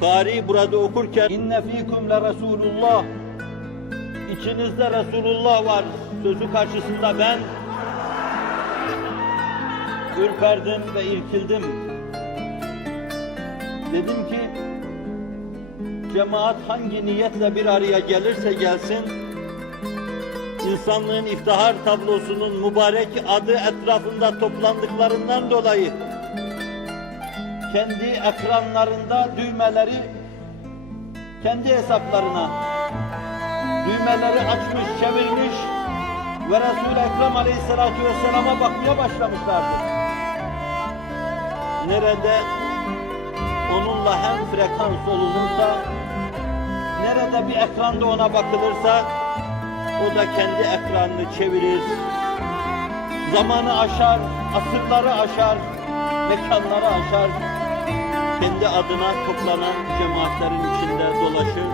Kari burada okurken inne fikum le Resulullah, İçinizde Resulullah var sözü karşısında ben ürperdim ve irkildim. Dedim ki cemaat hangi niyetle bir araya gelirse gelsin, insanlığın iftihar tablosunun mübarek adı etrafında toplandıklarından dolayı kendi ekranlarında düğmeleri kendi hesaplarına düğmeleri açmış, çevirmiş ve Resul-i Ekrem Aleyhisselatü Vesselam'a bakmaya başlamışlardı. Nerede onunla hem frekans olunursa, nerede bir ekranda ona bakılırsa, o da kendi ekranını çevirir, zamanı aşar, asırları aşar, mekanları aşar, kendi adına toplanan cemaatlerin içinde dolaşır,